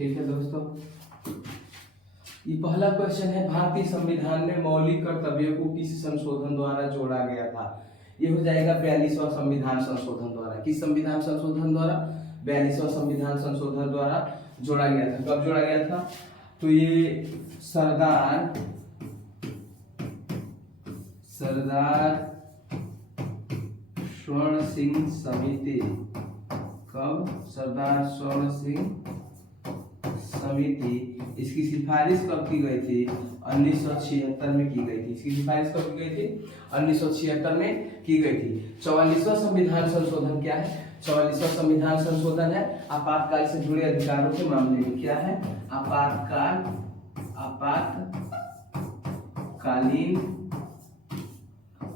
ठीक है दोस्तों, ये पहला क्वेश्चन है, भारतीय संविधान में मौलिक कर्तव्यों को किस संशोधन द्वारा जोड़ा गया था। ये हो जाएगा 42वां संविधान संशोधन द्वारा। किस संविधान संशोधन द्वारा? 42वां संविधान संशोधन द्वारा जोड़ा गया था। कब जोड़ा गया था? तो ये सरदार स्वर्ण सिंह समिति, कब? सरदार स्वर्ण सिंह समिति, इसकी सिफारिश कब की गई थी? 1976 में की गई थी। इसकी सिफारिश कब की गई थी? 1976 में की गई थी। 44वां संविधान संशोधन क्या है? 44वां संविधान संशोधन है आपातकाल से जुड़े अधिकारों के मामले में। क्या है? आपातकालीन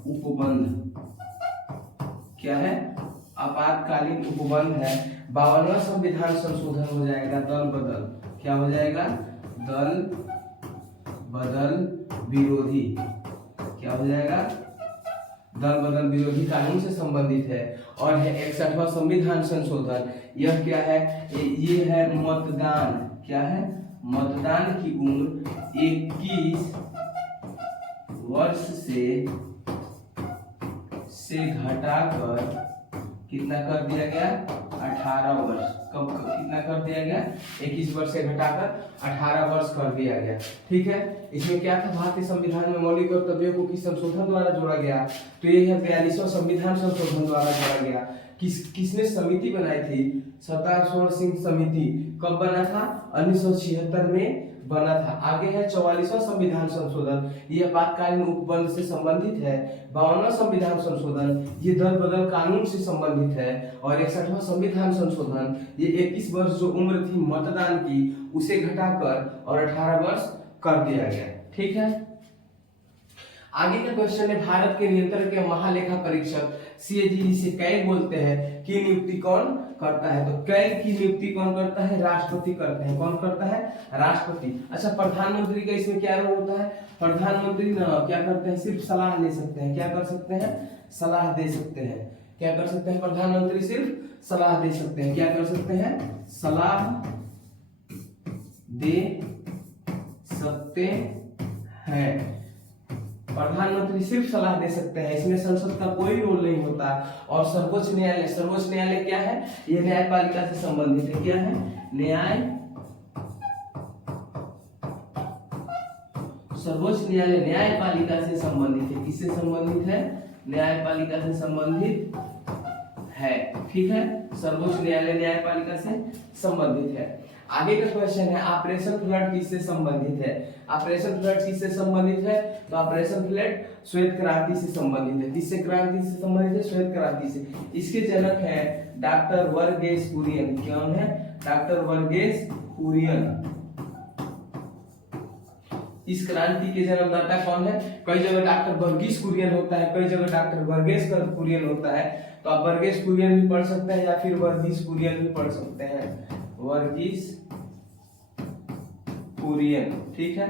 उपबंध। क्या है? आपातकालीन उपबंध है। 52वां संविधान संशोधन हो जाएगा दल बदल। क्या हो जाएगा? दल बदल विरोधी। क्या हो जाएगा? दल बदल विरोधी कानून से संबंधित है। और है 61वां संविधान संशोधन। यह क्या है? ये है मतदान। क्या है? मतदान की उम्र 21 वर्ष से घटाकर कितना कर दिया गया? 18 वर्ष। कब कितना कर दिया गया? 21 वर्ष से घटाकर 18 वर्ष कर दिया गया। ठीक है, इसमें क्या था? भारतीय संविधान में मौलिक कर्तव्यों को किस संशोधन द्वारा जोड़ा गया? तो ये है 42वां संविधान संशोधन द्वारा जोड़ा गया। किसने समिति बनाई थी? सरदार स्वर्ण सिंह समिति। कब बना था? 1976 में बना था। आगे है 44वां संविधान संशोधन, ये आपातकालीन उपबंध से संबंधित है। 52वां संविधान संशोधन, ये दल बदल कानून से संबंधित है। और 61वां संविधान संशोधन, ये 21 वर्ष जो उम्र थी मतदान की उसे घटाकर और 18 वर्ष कर दिया गया। ठीक है, आगे का क्वेश्चन है, भारत के नियंत्रण के महालेखा परीक्षक CAG जिसे कैग बोलते हैं की नियुक्ति कौन करता है? तो कैग की नियुक्ति कौन करता है? राष्ट्रपति करते हैं। कौन करता है? राष्ट्रपति। अच्छा, प्रधानमंत्री का इसमें क्या रोल होता है? प्रधानमंत्री ना क्या करते हैं? सिर्फ सलाह दे सकते हैं। क्या कर सकते हैं? सलाह दे सकते हैं। क्या कर सकते हैं? प्रधानमंत्री सिर्फ सलाह दे सकते हैं। क्या कर सकते हैं? सलाह दे सकते हैं। प्रधानमंत्री सिर्फ सलाह दे सकते हैं, इसमें संसद का कोई रोल नहीं होता। और सर्वोच्च न्यायालय क्या है? ये न्यायपालिका से संबंधित है। क्या है? सर्वोच्च न्यायालय न्यायपालिका से संबंधित है। किससे संबंधित है? न्यायपालिका से संबंधित है। ठीक है, सर्वोच्च न्यायालय न्यायपालिका से संबंधित है। आगे का क्वेश्चन है, ऑपरेशन फ्लड किससे संबंधित है? ऑपरेशन फ्लड किससे संबंधित है? तो ऑपरेशन फ्लड श्वेत क्रांति से संबंधित है। किससे क्रांति से संबंधित है? श्वेत क्रांति से। इसके जनक हैं डॉक्टर वर्गीस कुरियन। कौन है? डॉक्टर वर्गीस कुरियन। इस क्रांति के जन्मदाता कौन है? कई जगह डॉक्टर वर्गीस कुरियन होता है, कई जगह डॉक्टर वर्गीस कुरियन होता है। तो आप वर्गीस कुरियन भी पढ़ सकते हैं या फिर वर्गीस कुरियन भी पढ़ सकते हैं। वर्गीस कुरियन। ठीक है,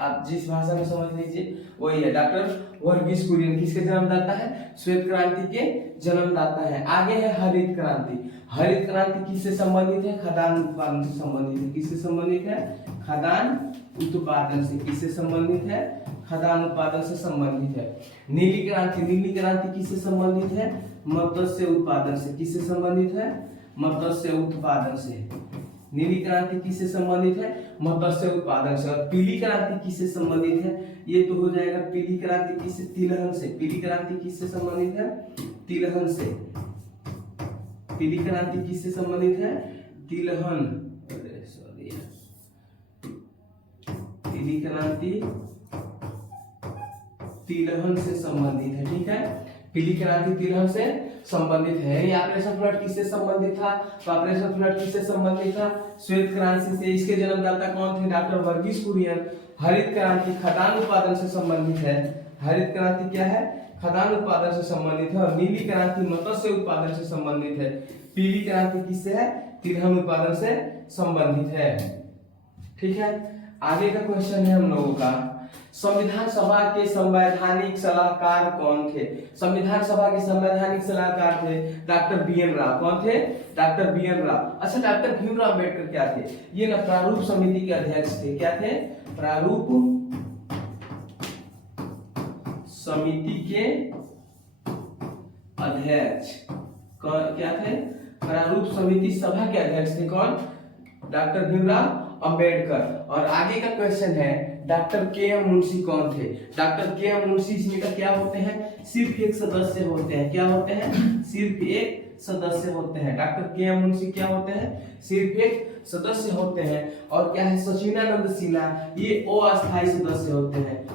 आप जिस भाषा में समझ लीजिए वही है। डॉक्टर वर्गीस कुरियन किसके जन्मदाता है? श्वेत क्रांति के जन्मदाता है। आगे है हरित क्रांति। हरित क्रांति किससे संबंधित है? खदान उत्पादन से संबंधित है। किससे संबंधित है? खदान उत्पादन से। किससे संबंधित है? खदान उत्पादन से संबंधित है। नीली क्रांति किससे संबंधित है? मत्स्य उत्पादन से। किससे संबंधित है? मत्स्य उत्पादन से। नीली क्रांति किससे संबंधित है? मत्स्य उत्पादन से। और पीली क्रांति किससे संबंधित है? ये तो हो जाएगा पीली क्रांति किससे? तिलहन से। पीली क्रांति किससे संबंधित है? तिलहन से। पीली क्रांति किससे संबंधित है? तिलहन। सॉरी, पीली क्रांति तिलहन से संबंधित है। ठीक है, पीली क्रांति तिलहन से संबंधित है। ये ऑपरेशन फ्लड किससे संबंधित था? तो ऑपरेशन फ्लड किससे संबंधित था? श्वेत क्रांति से। इसके जन्मदाता कौन थे? डॉक्टर वर्गीस कुरियन। हरित क्रांति खदान उत्पादन से संबंधित है। हरित क्रांति क्या है? खदान उत्पादन से संबंधित है। और नीली क्रांति मत्स्य उत्पादन से संबंधित है। पीली क्रांति किससे है? तिलहन उत्पादन से संबंधित है। ठीक है, आगे का क्वेश्चन है हम लोगों का, संविधान सभा के संवैधानिक सलाहकार कौन थे? संविधान सभा के संवैधानिक सलाहकार थे डॉक्टर बी.एन. राव। कौन थे? Doctor B N. राव। अच्छा, डॉक्टर भीमराव अम्बेडकर क्या थे? ये ना प्रारूप समिति के अध्यक्ष थे। क्या थे? प्रारूप समिति के अध्यक्ष। क्या थे? प्रारूप समिति सभा के अध्यक्ष थे। कौन? डॉक्टर भीमराव अंबेडकर। और आगे का क्वेश्चन है डॉक्टर के.एम. मुंशी कौन थे? Doctor KM. मुंशी इसमें का क्या होते हैं? सिर्फ एक सदस्य होते हैं। क्या होते हैं? सिर्फ एक सदस्य होते हैं। Doctor KM. मुंशी क्या होते हैं? सिर्फ एक सदस्य होते हैं। और क्या है? सचिदानंद सिन्हा, ये अस्थायी सदस्य होते हैं।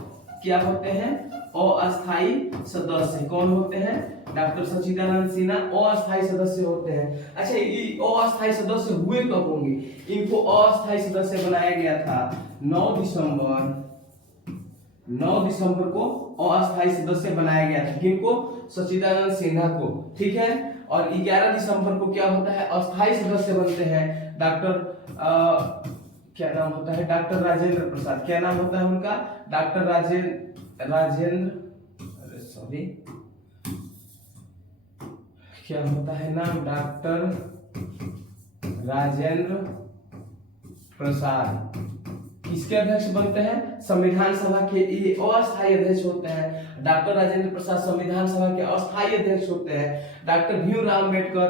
क्या होते हैं? अस्थायी सदस्य। कौन होते हैं? डॉक्टर सचिदानंद सिन्हा अस्थायी सदस्य होते हैं। अच्छा, ये अस्थायी सदस्य हुए कब होंगे? इनको अस्थायी सदस्य बनाया गया था 9 दिसंबर को अस्थायी सदस्य बनाया गया था। किनको? सचिदानंद सिन्हा को। ठीक है। और 11 दिसंबर को क्या होता है? अस्थायी सदस्य बनते हैं डॉक्टर क्या नाम होता है? डॉक्टर राजेंद्र प्रसाद। क्या नाम होता है उनका? डॉक्टर क्या होता है नाम? डॉक्टर राजेंद्र प्रसाद। किसके अध्यक्ष बनते हैं? संविधान सभा के। ये अस्थायी अध्यक्ष होते हैं। डॉक्टर राजेंद्र प्रसाद संविधान सभा के अस्थायी अध्यक्ष होते हैं। डॉक्टर भीमराव अम्बेडकर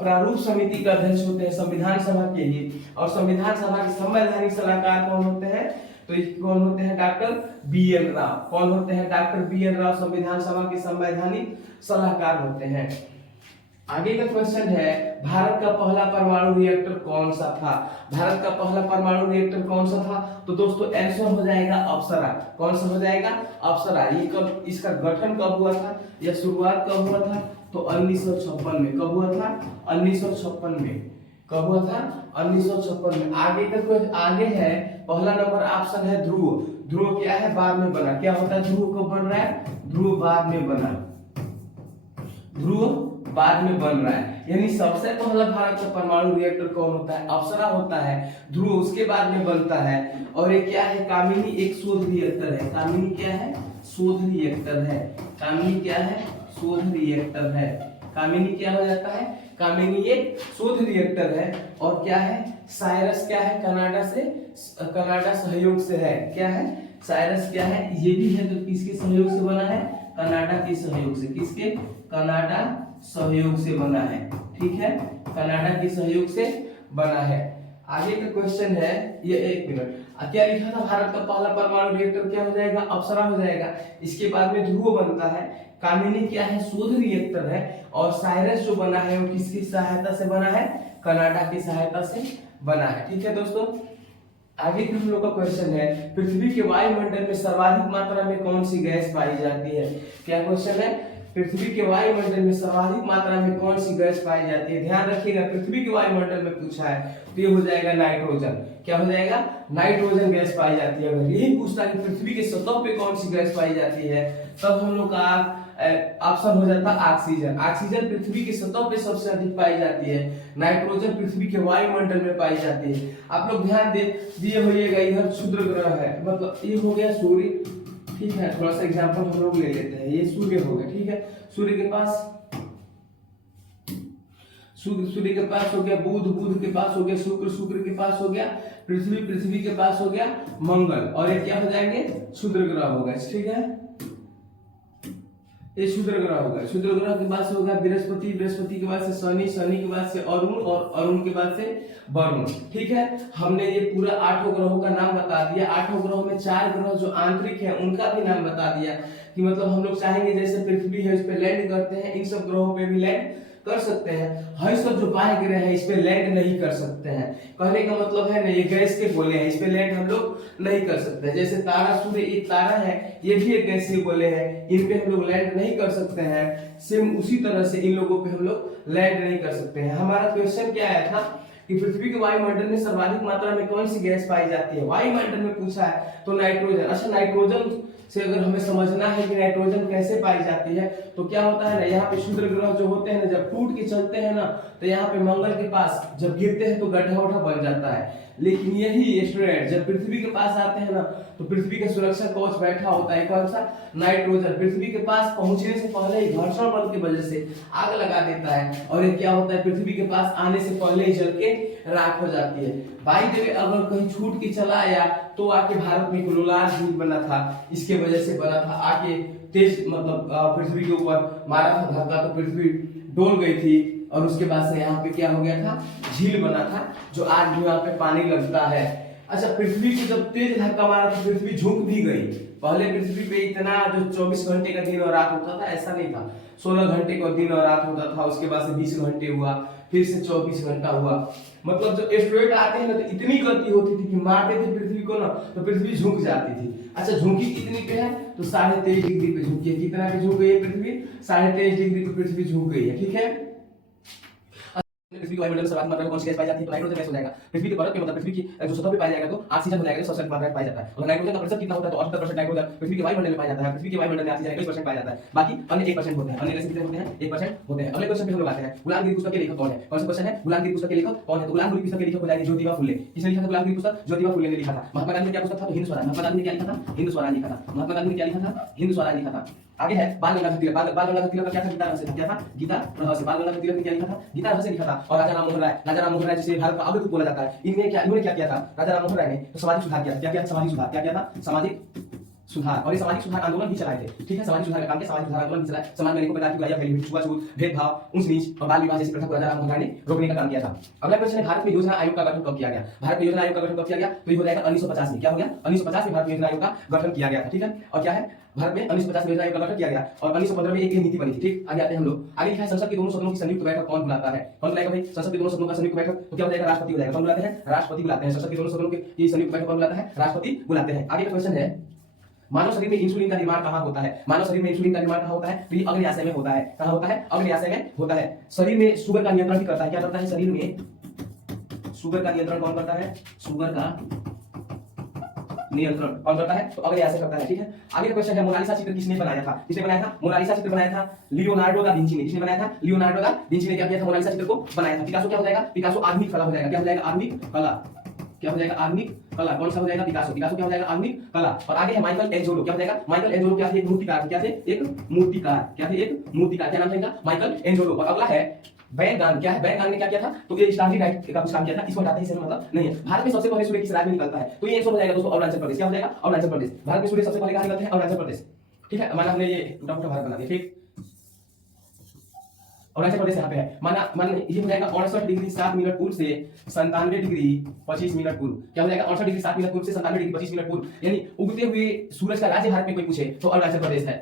प्रारूप समिति के अध्यक्ष होते हैं, संविधान सभा के ही। और संविधान सभा के संवैधानिक सलाहकार कौन होते हैं? तो कौन होते हैं? Doctor B N. राव। कौन होते हैं? Doctor B N. राव संविधान सभा के संवैधानिक सलाहकार होते हैं। आगे का क्वेश्चन है भारत का पहला परमाणु रिएक्टर कौन सा था? भारत का पहला परमाणु रिएक्टर कौन सा था? तो दोस्तों आंसर हो जाएगा अप्सरा। कौन सा हो जाएगा? अप्सरा। ये कब, इसका गठन कब हुआ था या शुरुआत कब हुआ था? तो 1956 में। कब हुआ था? 1956 में। कब हुआ था? 1956 में। आगे का क्वेश्चन आगे है, पहला नंबर ऑप्शन है ध्रुव। ध्रुव क्या है? बाद में बना। क्या होता है? ध्रुव कब बन रहा है? ध्रुव बाद में बना। ध्रुव बाद में बन रहा है। यानी सबसे पहला भारत का परमाणु रिएक्टर कौन होता है? अप्सरा होता है। ध्रुव उसके बाद में बनता है। और ये क्या है? कामिनी एक शोध रिएक्टर है। कामिनी क्या है? शोध रिएक्टर है। कामिनी क्या है? शोध रिएक्टर है। कामिनी क्या हो जाता है? कामिनी एक शोध रिएक्टर है। और क्या है? साइरस क्या है? कनाडा सहयोग से है। क्या है? साइरस क्या है? ये भी है। तो किसके सहयोग से बना है? कनाडा के सहयोग से। किसके? कनाडा सहयोग से बना है। ठीक है, कनाडा के सहयोग से बना है। आगे का क्वेश्चन है ये, एक मिनट, क्या लिखा था? भारत का पहला परमाणु रिएक्टर क्या हो जाएगा? अप्सरा हो जाएगा। इसके बाद में ध्रुव बनता है। कामिनी क्या है? शोध रिएक्टर है। और साइरस जो बना है वो किसकी सहायता से बना है? कनाडा की सहायता से बना है। ठीक है दोस्तों, आगे हम लोग का क्वेश्चन है पृथ्वी के वायुमंडल में सर्वाधिक मात्रा में कौन सी गैस पाई जाती है? क्या क्वेश्चन है? पृथ्वी के वायुमंडल में सर्वाधिक मात्रा में कौन सी गैस पाई जाती है? ध्यान रखिएगा, पृथ्वी के वायुमंडल में पूछा है तो ये हो जाएगा नाइट्रोजन। क्या हो जाएगा? नाइट्रोजन गैस पाई जाती है। अगर यही पूछता है कि पृथ्वी के सतह पे कौन सी गैस पाई जाती है, तब हम लोग का ऑप्शन हो जाता है ऑक्सीजन। ऑक्सीजन पृथ्वी की सतह पे सबसे अधिक पाई जाती है। नाइट्रोजन पृथ्वी के वायुमंडल में पाई जाती है। आप लोग ध्यान दिए होइएगा, इधर क्षुद्र ग्रह है, मतलब ये हो गया सूर्य। ठीक है, थोड़ा सा एग्जांपल हम लोग ले लेते हैं। ये सूर्य हो गया। ठीक है, सूर्य के पास हो गया बुध, बुध के पास हो गया शुक्र, शुक्र के पास हो गया पृथ्वी, पृथ्वी के पास हो गया मंगल। और ये क्या हो जाएंगे? क्षुद्र ग्रह हो गए। ठीक है, ये क्षुद्र ग्रह हो गए। क्षुद्र ग्रह के बाद से हो गया बृहस्पति, बृहस्पति के बाद से शनि, शनि के बाद से अरुण, और अरुण के बाद से वरुण। ठीक है, हमने ये पूरा 8 ग्रहों का नाम बता दिया। 8 ग्रहों में 4 ग्रह जो आंतरिक है उनका भी नाम बता दिया कि मतलब हम लोग चाहेंगे जैसे पृथ्वी है इस पे लैंड करते हैं, इन सब ग्रहों पे भी लैंड कर सकते हैं। हर सब जो बाह्य ग्रह है इस पे लैंड नहीं कर सकते हैं। कहने का मतलब है ना, ये गैस के गोले हैं, इस पे लैंड हम लोग नहीं कर सकते। जैसे तारा, सूर्य एक तारा है, ये भी एक गैसीय गोले हैं, इन पे हम लोग लैंड नहीं कर सकते हैं। सेम उसी तरह से इन लोगों पे हम लोग लैंड नहीं कर सकते हैं। हमारा क्वेश्चन क्या आया था कि पृथ्वी के वायुमंडल में सर्वाधिक मात्रा में कौन सी गैस पाई जाती है? वायुमंडल में पूछा है तो नाइट्रोजन। अच्छा, नाइट्रोजन से अगर हमें समझना है कि नाइट्रोजन कैसे पाई जाती है, तो क्या होता है ना, यहाँ पे क्षुद्र ग्रह जो होते हैं ना, जब टूट के चलते हैं ना, तो यहाँ पे मंगल के पास जब गिरते हैं तो गड्ढा उड्ढा बन जाता है। लेकिन यही स्टूडेंट जब पृथ्वी के पास आते हैं ना तो पृथ्वी का सुरक्षा कवच बैठा होता है, कौन सा? नाइट्रोजन। पृथ्वी के पास पहुंचने से पहले ही घर्षण बल की वजह से आग लगा देता है, और ये क्या होता है, पृथ्वी के पास आने से पहले ही जल के राख हो जाती है। बाई द वे अगर कहीं छूट के चला आया तो आके भारत में एक लोलार झील बना था, इसके वजह से बना था। आके तेज मतलब पृथ्वी के ऊपर मारा था धक्का तो पृथ्वी डोल गई थी, और उसके बाद से यहाँ पे क्या हो गया था, झील बना था, जो आज भी यहाँ पे पानी लगता है। अच्छा, पृथ्वी को जब तेज धक्का मारा तो पृथ्वी झुक भी गई। पहले पृथ्वी पे इतना जो 24 घंटे का दिन और रात होता था ऐसा नहीं था, 16 घंटे का दिन और रात होता था, उसके बाद से 20 घंटे हुआ, फिर से 24 घंटा हुआ। मतलब जब एस्टेरॉयड आते हैं ना तो इतनी गति होती थी कि मारते थे पृथ्वी को ना तो पृथ्वी झुक जाती थी। अच्छा, झुकी कितनी पे है तो 23.5 डिग्री पे झुकी है। कितना पे झुक गई है पृथ्वी? 23.5 डिग्री पे पृथ्वी झुक गई है, ठीक है। पृथ्वी के वायुमंडल में सर्वाधिक मात्रा में कौन सी गैस पाई जाती है तो नाइट्रोजन गैस हो जाएगा। पृथ्वी के परत पे मतलब पृथ्वी की जो सतह पे पाया जाएगा तो ऑक्सीजन हो जाएगा, जो सबसे मात्रा में पाया जाता है। और नाइट्रोजन का प्रतिशत कितना होता है तो 78% नाइट्रोजन पृथ्वी के वायुमंडल में पाया जाता है। पृथ्वी के वायुमंडल में ऑक्सीजन 21% पाया जाता है, बाकी अन्य 1% होते हैं। अन्य गैस कितने होते हैं? 1% होते हैं। अगले क्वेश्चन पे हम लोग आते हैं, गुलाम गिरी पुस्तक के लेखक कौन है? कौन सा क्वेश्चन है? गुलाम गिरी पुस्तक के लेखक कौन है? तो गुलाम गिरी पुस्तक के लेखक हो जाएंगे ज्योतिबा फुले। किसने लिखा था गुलाम गिरी पुस्तक? ज्योतिबा फुले ने लिखा था। महात्मा गांधी ने क्या पुस्तक था? तो हिंद स्वराज। महात्मा गांधी ने क्या लिखा था? हिंद स्वराज लिखा था। महात्मा गांधी ने क्या लिखा था? हिंद स्वराज लिखा था। आगे है बाल गंगाधर तिलक। बाल गंगाधर तिलक का क्या था? गीता रहस्य। क्या था? गीता रहस्य। बाल गंगाधर तिलक ने क्या लिखा था? गीता रहस्य लिखा था। और राजा राममोहन राय, राजा राममोहन राय जिसे भारत का अग्रदूत बोला जाता है, इन्होंने क्या किया था? राजा राममोहन राय ने तो सामाजिक सुधार किया था। क्या किया? सामाजिक सुधार। क्या किया था? सामाजिक सुधार। और ये सामाजिक सुधार आंदोलन भी चलाए थे, ठीक है। सामाजिक सुधार का काम किया, सामाजिक सुधार आंदोलन भी चलाया। समाज में अनेकों प्रकार की बुराइयां फैली हुई, छुआछूत, भेदभाव, ऊंच नीच और बाल विवाह जैसी प्रथा को राजा राममोहन राय ने रोकने का काम किया था। अगला क्वेश्चन है, भारत में योजना आयोग का गठन कब किया गया? भारत में योजना आयोग का गठन कब किया गया? तो ये हो जाएगा 1950 में। क्या हो गया? 1950 में भारत में योजना आयोग का गठन किया गया था, ठीक है। और क्या है, भारत में 1950 में योजना आयोग का गठन किया गया और 1915 में एक नीति बनी थी, ठीक। आगे आते हैं हम लोग। आगे लिखा है, संसद के दोनों सदनों की संयुक्त बैठक कौन बुलाता है? कौन बुलाएगा भाई? संसद के दोनों सदनों का संयुक्त बैठक तो क्या हो जाएगा? राष्ट्रपति हो जाएगा। कौन बुलाते हैं? राष्ट्रपति बुलाते हैं। संसद के दोनों सदनों की संयुक्त बैठक कौन बुलाता है? राष्ट्रपति बुलाते हैं। आगे का क्वेश्चन है, मानव शरीर में इंसुलिन का निर्माण कहाँ होता है? मानव शरीर में इंसुलिन का निर्माण कहाँ होता है? तो ये अग्न्याशय में होता है। कहाँ होता है? अग्न्याशय में होता है। शरीर में शुगर का नियंत्रण भी करता है। क्या करता है? शरीर में शुगर का नियंत्रण कौन करता है? शुगर का नियंत्रण कौन करता है? तो अग्न्याशय करता है, ठीक है। आगे का क्वेश्चन है, मोनालिसा चित्र किसने बनाया था? किसने बनाया था? मोनालिसा चित्र बनाया था लियोनार्डो दा विंची ने। किसने बनाया था? लियोनार्डो दा विंची ने क्या किया था? मोनालिसा चित्र को बनाया था। पिकासो क्या हो जाएगा? पिकासो आधुनिक कला हो जाएगा। क्या हो जाएगा? आधुनिक कला। क्या हो जाएगा? आधुनिक कला। कौन सा हो जाएगा? पिकासो। पिकासो क्या हो जाएगा? आधुनिक कला। और आगे है माइकल एंजेलो। क्या हो जाएगा? माइकल एंजेलो क्या थे? एक मूर्तिकार थे। क्या थे? एक मूर्तिकार। क्या थे? एक मूर्तिकार। क्या नाम था इनका? Michael Angelo. और अगला है वैन। क्या है? वैन ने क्या किया था? तो ये स्टारली नाइट का कुछ काम किया था। इसको हटाते हैं, इससे मतलब नहीं है। भारत में सबसे पहले सूर्य किस राज्य में निकलता है? तो ये आंसर हो जाएगा दोस्तों, अरुणाचल प्रदेश। क्या हो जाएगा? अरुणाचल प्रदेश। भारत में सूर्य सबसे पहले कहां निकलते हैं? अरुणाचल प्रदेश, ठीक है। माना हमने ये टूटा फूटा भारत बना दिया, ठीक। अरुणाचल प्रदेश यहाँ पे है। माना ये हो जाएगा 68 डिग्री 7 मिनट पूर्व से 97 डिग्री 25 मिनट पूर्व। क्या हो जाएगा? 68 डिग्री 7 मिनट पूर्व से 97 डिग्री 25 मिनट पूर्व, यानी उगते हुए सूरज का राज्य भारत में कोई पूछे तो अरुणाचल प्रदेश है।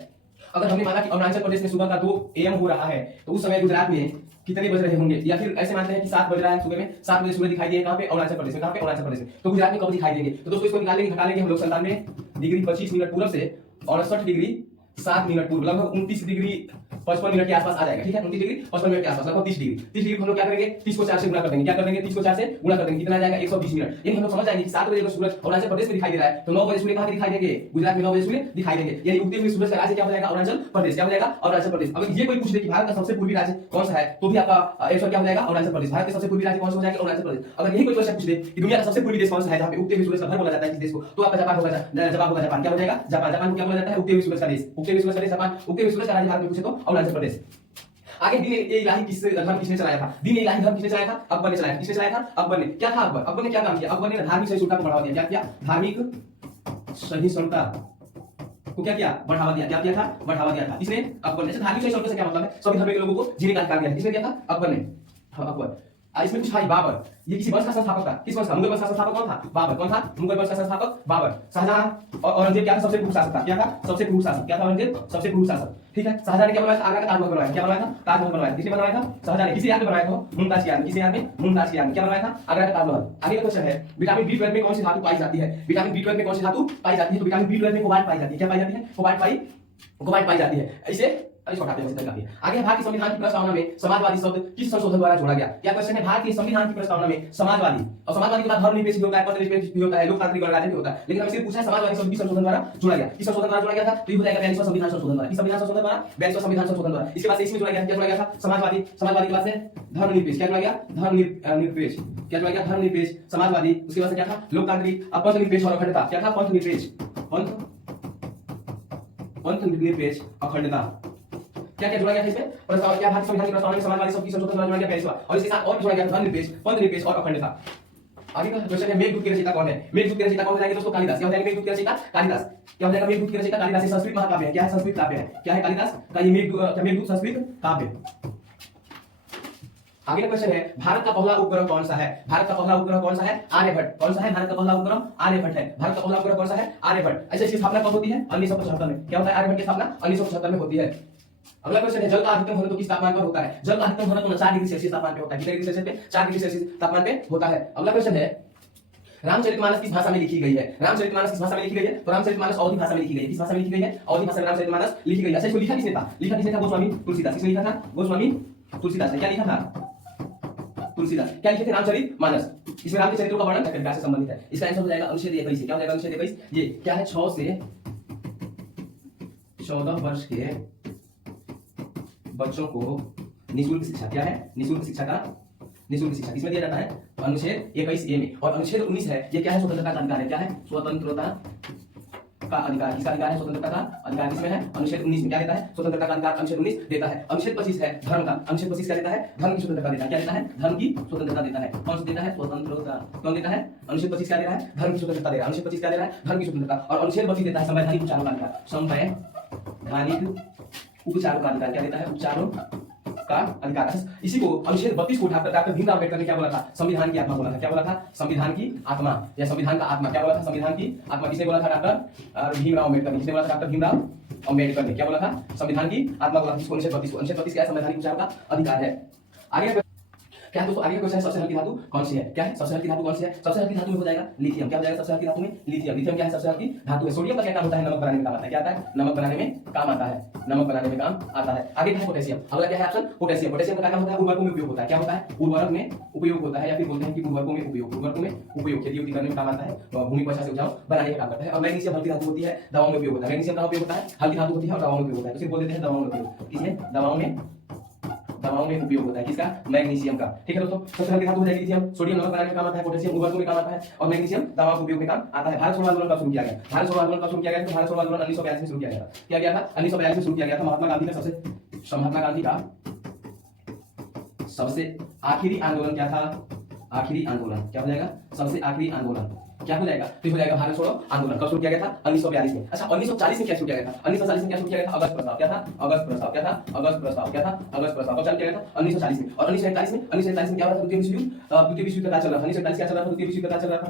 अगर हमने माना कि अरुणाचल प्रदेश में सुबह का 2 AM हो रहा है तो उस समय गुजरात में कितने बज रहे होंगे? या फिर ऐसे मानते हैं कि 7 बज रहा है सुबह में, 7 बजे सूरज दिखाई दिए कहां पे? अरुणाचल प्रदेश में। कहां पे? अरुणाचल प्रदेश में। तो गुजरात में कब दिखाई देंगे? तो दोस्तों इसको निकालेंगे, घटा लेंगे हम लोग 97 डिग्री 25 मिनट पूर्व से 68 डिग्री 7 मिनट पूर्व, लगभग 29 डिग्री 55 मिनट के आसपास आ जाएगा, ठीक है। 29 डिग्री 55 मिनट के आसपास, लगभग 30 डिग्री हम लोग क्या करेंगे? 30 को 4 से गुणा कर देंगे। क्या कर देंगे? 30 को 4 से गुणा कर देंगे। कितना आ जाएगा? 120 मिनट। यानी हम लोग समझ जाएंगे कि 7 बजे अगर सूरज अरुणाचल प्रदेश में दिखाई दे रहा है तो 9 बजे सूर्य कहां दिखाई देंगे? गुजरात में 9 बजे सूर्य दिखाई देंगे। यानी उगते हुए सूरज का राज्य क्या हो जाएगा? अरुणाचल प्रदेश। क्या हो जाएगा? अरुणाचल प्रदेश। अगर ये कोई पूछ दे कि भारत का सबसे पूर्वी राज्य कौन सा है तो भी आपका आंसर क्या हो जाएगा? अरुणाचल प्रदेश। भारत के सबसे पूर्वी राज्य कौन सा हो जाएगा? अरुणाचल प्रदेश। अगर यही कोई क्वेश्चन पूछ दे कि दुनिया का सबसे पूर्वी देश कौन सा है जहां पे उगते हुए सूरज का घर बोला जाता है किस देश को, तो आपका जापान होगा। जवाब होगा जापान। क्या हो जाएगा? जापान। जापान को क्या बोला जाता है? उगते हुए सूरज का देश। उगते हुए सूरज का देश जापान। उगते हुए सूरज का राज्य भारत में पूछे तो अरुणाचल प्रदेश। आगे दीन ए इलाही धर्म किसने चलाया था? दीन ए इलाही धर्म किसने चलाया था? अकबर ने चलाया था। किसने चलाया था? अकबर ने। क्या था अकबर? अकबर ने क्या काम किया? अकबर ने धार्मिक सहिष्णुता को बढ़ावा दिया। क्या किया? धार्मिक सहिष्णुता को क्या किया? बढ़ावा दिया। क्या किया था? बढ़ावा दिया था। इसने अकबर ने। धार्मिक सहिष्णुता से क्या मतलब है? सभी धर्म के लोगों को जीने का अधिकार दिया। किसने दिया था? अकबर ने। अकबर। इसमें कुछ भाई बाबर, ये किसी वंश का संस्थापक था। किस वंश का? मुगल वंश का संस्थापक कौन था? बाबर। कौन था? मुगल वंश का संस्थापक बाबर। शाहजहां और औरंगजेब क्या था? सबसे क्रूर शासक था। क्या था? सबसे क्रूर शासक। क्या था? औरंगजेब सबसे क्रूर शासक, ठीक है। शाहजहां ने क्या बनवाया था? आगरा का ताजमहल बनवाया। क्या बनवाया था? ताजमहल बनवाया। किसने बनवाया था? शाहजहां ने। किसी याद में बनवाया था? मुमताज की याद में। किसी याद में? मुमताज की याद में। क्या बनवाया था? आगरा का ताजमहल। आगे का क्वेश्चन है, विटामिन B12 में कौन सी धातु पाई जाती है? विटामिन B12 में कौन सी धातु पाई जाती है? तो विटामिन B12 में कोबाल्ट पाई जाती है। क्या पाई जाती है? कोबाल्ट पाई जाती है। इसे इसको हटाते हैं, काफी है। आगे भारतीय संविधान की प्रस्तावना में समाजवादी शब्द किस संशोधन द्वारा जोड़ा गया? क्या क्वेश्चन है, भारतीय संविधान की प्रस्तावना में समाजवादी, और समाजवादी के बाद धर्मनिरपेक्ष भी होता है, पथनिरपेक्ष भी होता है, लोकतांत्रिक गणराज्य भी होता है, लेकिन हम सिर्फ पूछा है समाजवादी शब्द किस संशोधन द्वारा जोड़ा गया? किस संशोधन द्वारा जोड़ा गया था? तो ये हो जाएगा 42वां संविधान संशोधन द्वारा। किस संविधान संशोधन द्वारा? 42वां संविधान संशोधन द्वारा। इसके बाद से इसमें जोड़ा गया, क्या जोड़ा गया था? समाजवादी, समाजवादी के बाद से धर्मनिरपेक्ष, क्या जोड़ा गया? धर्मनिरपेक्ष, क्या जोड़ा गया? धर्मनिरपेक्ष, समाजवादी, उसके बाद से क्या था? लोकतांत्रिक, पंथनिरपेक्ष और अखंडता। क्या था? पंथनिरपेक्ष, पंथनिरपेक्ष, अखंडता। क्या क्या जोड़ा गया था इसमें? प्रस्ताव, क्या भारतीय संविधान की प्रस्तावना में समाजवादी शब्द की संशोधन द्वारा जोड़ा गया 42वां, और इसके साथ और जोड़ा गया धर्मनिरपेक्ष, पंथनिरपेक्ष और अखंडता। आगे का क्वेश्चन है, मेघदूत के रचयिता कौन है? मेघदूत के रचयिता कौन हो जाएंगे दोस्तों? कालिदास। क्या हो जाएगा मेघदूत के रचयिता? कालिदास। क्या हो जाएगा मेघदूत के रचयिता? कालिदास। संस्कृत महाकाव्य है। क्या है? संस्कृत काव्य है। क्या है? कालिदास का ये मेघदूत संस्कृत काव्य। आगे का क्वेश्चन है, भारत का पहला उपग्रह कौन सा है? भारत का पहला उपग्रह कौन सा है? आर्यभट्ट। कौन सा है भारत का पहला उपग्रह? आर्यभट्ट है। भारत का पहला उपग्रह कौन सा है? आर्यभट्ट। ऐसे इसकी स्थापना कब होती है? 1975 में। क्या होता है? आर्यभट्ट की स्थापना 1975 में होती है। अगला क्वेश्चन है, जल का अधिकतम घनत्व किस तापमान पर होता है? जल का अधिकतम घनत्व 4 डिग्री सेल्सियस तापमान पे होता है। कितने डिग्री सेल्सियस पे? 4 डिग्री सेल्सियस तापमान पे होता है। अगला क्वेश्चन है, रामचरितमानस किस भाषा में लिखी गई है? रामचरितमानस किस भाषा में लिखी गई है? तो रामचरितमानस अवधी भाषा में लिखी गई है। किस भाषा में लिखी गई है? अवधी भाषा में रामचरितमानस लिखी गई है। अच्छा, इसको लिखा किसने था? लिखा किसने था? गोस्वामी तुलसीदास। किसने लिखा था? गोस्वामी तुलसीदास ने। क्या लिखा था? तुलसीदास। क्या लिखे थे? रामचरितमानस। इसमें राम के चरित्रों का वर्णन प्रकृति से संबंधित है। इसका आंसर हो जाएगा अनुच्छेद 21। क्या हो जाएगा? अनुच्छेद 21। ये क्या है? 6 से 14 वर्ष के बच्चों को निःशुल्क शिक्षा। क्या है? निःशुल्क शिक्षा का, निःशुल्क शिक्षा किसमें दिया जाता है? अनुच्छेद 21 ए में। और अनुच्छेद 19 है, ये क्या है? स्वतंत्रता का अधिकार है। क्या है? स्वतंत्रता का अधिकार। किसका अधिकार है? स्वतंत्रता का अधिकार किसमें है? अनुच्छेद 19 में। क्या देता है? स्वतंत्रता का अधिकार अनुच्छेद 19 देता है। अनुच्छेद 25 है धर्म का। अनुच्छेद 25 क्या देता है? धर्म की स्वतंत्रता देता है। क्या देता है? धर्म की स्वतंत्रता देता है। कौन सा देता है? स्वतंत्रता। कौन देता है? अनुच्छेद 25 क्या दे रहा है? धर्म की स्वतंत्रता दे रहा है। अनुच्छेद 25 क्या दे रहा है? धर्म की स्वतंत्रता। और अनुच्छेद 32 देता है संवैधानिक उपचारों का अधिकार। संवैधानिक उपचारों का अधिकार। क्या देता है? उपचारों का अधिकार। इसी को अनुच्छेद 32 को उठाकर डॉक्टर भीमराव अम्बेडकर ने क्या बोला था? संविधान की आत्मा बोला था। क्या बोला था? संविधान की आत्मा या संविधान का आत्मा। क्या बोला था? संविधान की आत्मा। किसने बोला था? डॉक्टर भीमराव अम्बेडकर ने। किसने बोला था? डॉक्टर भीमराव अम्बेडकर ने। क्या बोला था? संविधान की आत्मा बोला था। इसको अनुच्छेद 32 को। अनुच्छेद 32 क्या है? संवैधानिक उपचार का अधिकार है। आगे क्या दोस्तों? आगे क्वेश्चन है, सबसे हल्की धातु कौन सी है? क्या है? सबसे हल्की धातु कौन सी है? सबसे हल्की धातु में हो जाएगा लिथियम। क्या हो जाएगा? सबसे हल्की धातु में लिथियम। लिथियम क्या है? सबसे हल्की धातु है। सोडियम का क्या काम होता है? नमक बनाने में काम आता है। क्या आता है? नमक बनाने में काम आता है। नमक बनाने में काम आता है। आगे क्या है? पोटेशियम। अगला क्या है ऑप्शन? पोटेशियम। पोटेशियम का क्या काम होता है? उर्वरकों में उपयोग होता है। क्या होता है? उर्वरक में उपयोग होता है, या फिर बोलते हैं कि उर्वरकों में उपयोग। उर्वरकों में उपयोग खेती उती करने में काम आता है, भूमि को अच्छा से उपजाऊ बनाने का काम करता है। और मैग्नीशियम हल्की धातु होती है, दवाओं में उपयोग होता है। मैग्नीशियम का उपयोग होता है, हल्की धातु होती है और दवाओं में उपयोग होता है। तो सिर्फ बोल देते हैं दवाओं में उपयोग। किसमें? दवाओं में उपयोग होता है। किसका? मैग्नीशियम का। ठीक है दोस्तों, सबसे हल्की धातु हो जाएगी लिथियम। सोडियम नमक बनाने में काम आता है, पोटेशियम उर्वरकों में काम आता है, और मैग्नीशियम दवा के उपयोग में काम आता है। भारत छोड़ो आंदोलन कब शुरू किया गया? भारत छोड़ो आंदोलन कब शुरू किया गया? तो भारत छोड़ो आंदोलन 1942 में शुरू किया गया था। क्या गया था? 1942 में शुरू किया गया था। महात्मा गांधी का सबसे आखिरी आंदोलन क्या था? आखिरी आंदोलन क्या हो जाएगा? सबसे आखिरी आंदोलन क्या हो जाएगा? तो हो जाएगा भारत छोड़ो आंदोलन। कब शुरू किया गया था? 1942 में। अच्छा, 1940 में क्या शुरू किया गया था? 1940 में क्या शुरू किया गया था? अगस्त प्रस्ताव। क्या था? अगस्त प्रस्ताव। क्या था? अगस्त प्रस्ताव। क्या था? अगस्त प्रस्ताव। कब चालू किया गया था? 1940 में। और 1941 में क्या हुआ था? द्वितीय विश्व युद्ध। द्वितीय विश्व युद्ध का चल रहा था। 1941 क्या चल रहा था? द्वितीय विश्व युद्ध का चल रहा था।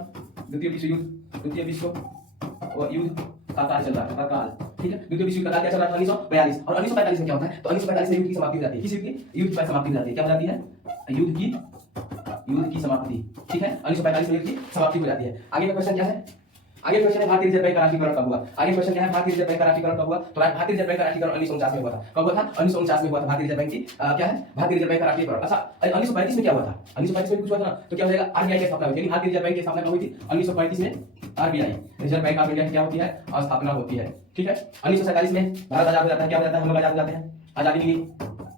द्वितीय विश्व युद्ध का काल चल रहा था। काल, ठीक है। द्वितीय विश्व युद्ध का काल क्या चल रहा था? 1942। और 1945 में क्या होता है? तो 1945 में युद्ध की समाप्ति हो जाती है। किस युद्ध की? युद्ध की समाप्ति हो जाती है। क्या हो जाती है? युद्ध की समाप्ति। ठीक है, 1945 में युद्ध की समाप्ति हो जाती है। आगे का क्वेश्चन क्या है? आगे क्वेश्चन है, भारतीय रिजर्व बैंक का राष्ट्रीयकरण कब हुआ? आगे क्वेश्चन क्या है? भारतीय रिजर्व बैंक का राष्ट्रीयकरण कब हुआ? तो भारतीय रिजर्व बैंक का राष्ट्रीयकरण 1949 में हुआ था। कब हुआ था? 1949 में हुआ था। भारतीय रिजर्व बैंक की क्या है? भारतीय रिजर्व बैंक का राष्ट्रीयकरण। अच्छा, 1935 में क्या हुआ था? 1935 में कुछ हुआ था ना, तो क्या हो जाएगा? आरबीआई की स्थापना हुई थी। भारतीय रिजर्व बैंक की स्थापना कब हुई थी? 1935 में RBI, reserve bank of India की क्या होती है? स्थापना होती है। ठीक है, 1947 में भारत आजाद हो जाता है। क्या हो जाता है? हम लोग आजाद हो जाते हैं, आजादी मिली।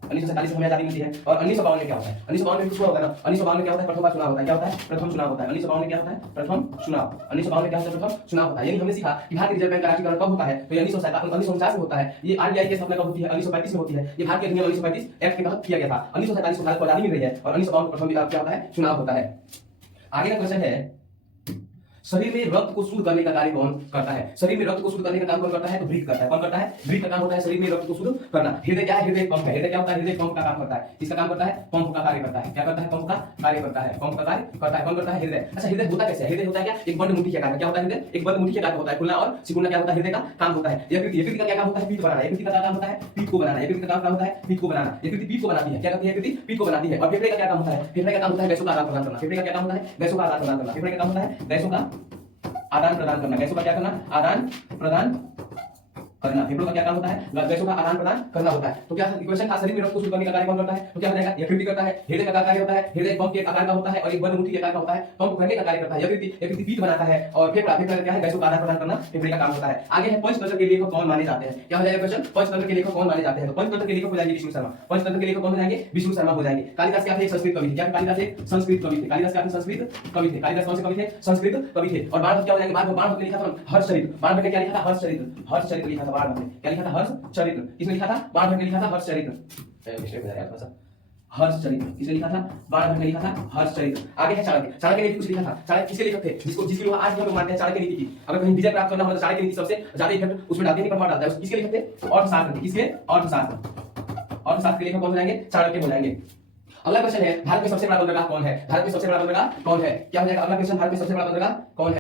1947 में हमें आजादी मिलती है। और 1952 में क्या होता है? 1952 में कुछ हुआ होगा ना। 1952 में क्या होता है? प्रथम बार चुनाव होता है। क्या होता है? प्रथम चुनाव होता है। 1952 में क्या होता है? प्रथम चुनाव। 1952 में क्या होता है? प्रथम चुनाव होता है। यानी हमने सीखा कि भारतीय रिजर्व बैंक का राष्ट्रीयकरण कब होता है? तो 1949 में होता है। ये आरबीआई की स्थापना कब होती है? 1935 में होती है। ये भारतीय अधिनियम 1935 एक्ट के तहत किया गया था। 1947 को भारत को आजादी मिल रही है, और 1952 को प्रथम क्या होता है? चुनाव होता है। आगे का क्वेश्चन है, शरीर में रक्त को शुद्ध करने का कार्य कौन करता है? शरीर में रक्त को शुद्ध करने का काम कौन करता है? तो वृक्क करता है। कौन करता है? वृक्क का काम होता है शरीर में रक्त को शुद्ध करना। हृदय क्या है? हृदय पंप है। हृदय क्या होता है? हृदय पंप का काम करता है। इसका काम करता है? पंप का कार्य करता है। क्या करता है? पंप का कार्य करता है। पंप का कार्य करता है। कौन करता है? हृदय। अच्छा, हृदय होता कैसे है? हृदय होता है क्या? एक बंद मुट्ठी के आकार का। क्या होता है? हृदय एक बंद मुट्ठी के आकार का होता है। खुलना और सिकुड़ना क्या होता है? हृदय का काम होता है। यकृत का क्या काम होता है? पीठ बनाना। यकृत का क्या काम होता है? पीठ को बनाना। यकृत का काम होता है? पीठ को बनाना। यकृत पीठ को बनाती है। क्या करती है? यकृत पीठ को बनाती है। और फेफड़े का क्या काम होता है? फेफड़े का काम होता है गैसों का आदान प्रदान करना। फेफड़े का क्या काम होता है? गैसों का आदान प्रदान करना। फेफड़े का काम होता है गैसों का आदान प्रदान करना। गैसों का क्या करना? आदान प्रदान करना। फेफड़ों का क्या काम होता है? गैसों का आदान प्रदान करना होता है। तो क्या इक्वेशन था, शरीर में रक्त को शुद्ध करने का कार्य कौन करता है? तो क्या हो जाएगा? यकृत करता है। हृदय का कार्य होता है, हृदय पंप के आकार का होता है और एक बंद मुट्ठी के आकार का होता है, पंप करने का कार्य करता है। यकृत पीठ बनाता है और फेफड़ा क्या है? गैसों का आदान प्रदान करना फेफड़े का काम होता है। आगे है पंचतंत्र के लेखक कौन माने जाते हैं? क्या हो जाएगा क्वेश्चन? पंचतंत्र के लेखक कौन माने जाते हैं? तो पंचतंत्र के लेखक हो जाएंगे विष्णु शर्मा। पंचतंत्र के लेखक कौन हो जाएंगे? विष्णु शर्मा हो जाएंगे। कालिदास क्या थे? एक संस्कृत कवि थे। क्या कालिदास एक संस्कृत कवि थे? कालिदास क्या थे? संस्कृत कवि थे। कालिदास कौन से कवि थे? संस्कृत कवि थे। और बाणभट्ट क्या हो जाएंगे? बाणभट्ट ने लिखा था हर्षचरित। बाणभट्ट ने क्या लिखा था? हर्षचरित। हर्षचरित लिखा था बाणभट्ट ने। क्या लिखा था? हर्षचरित। किसने लिखा था? बाणभट्ट ने लिखा था हर्षचरित। मिस्टेक हो जाएगा थोड़ा सा। हर्षचरित किसने लिखा था? बाणभट्ट ने लिखा था हर्षचरित। आगे है चाणक्य। चाणक्य ने भी कुछ लिखा था। चाणक्य किसके लेखक थे? जिसकी लोग आज भी हम लोग मानते हैं चाणक्य नीति की। अगर कहीं विजय प्राप्त करना हो तो चाणक्य नीति सबसे ज्यादा इफेक्ट उसमें डालते हैं, प्रभाव डालता है। किसके लेखक थे? अर्थशास्त्र के। किसके? अर्थशास्त्र के लेखक कौन हो जाएंगे? चाणक्य हो जाएंगे। अगला क्वेश्चन है, भारत में सबसे बड़ा बंदरगाह कौन है? भारत में सबसे बड़ा बंदरगाह कौन है? क्या हो जाएगा अगला क्वेश्चन? भारत में सबसे बड़ा बंदरगाह कौन है?